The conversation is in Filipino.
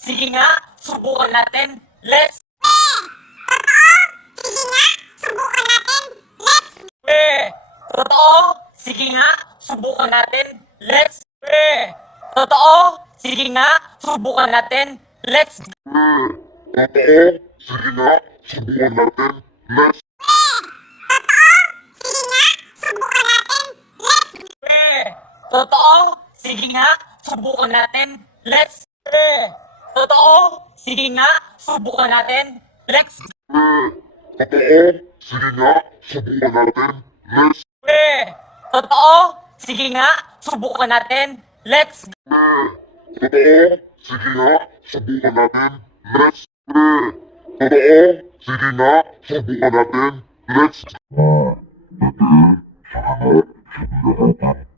Sige nga, subukan natin. Let's... Totoo? Sige nga, subukan natin. Let's... Totoo? Sige nga, subukan natin. Let's... Totoo? Sige nga, subukan natin. Let's... Totoo? Sige nga, subukan natin. Let's... Totoo? Sige nga, subukan natin. Let's... Totoo? Sige nga, subukan natin. Let's... Totoo? Sige nga, subukan natin. Let's... Totoo? Sige nga, subukan natin. Let's... Totoo? Sige nga, subukan natin. Let's... Totoo? Sige nga, subukan natin.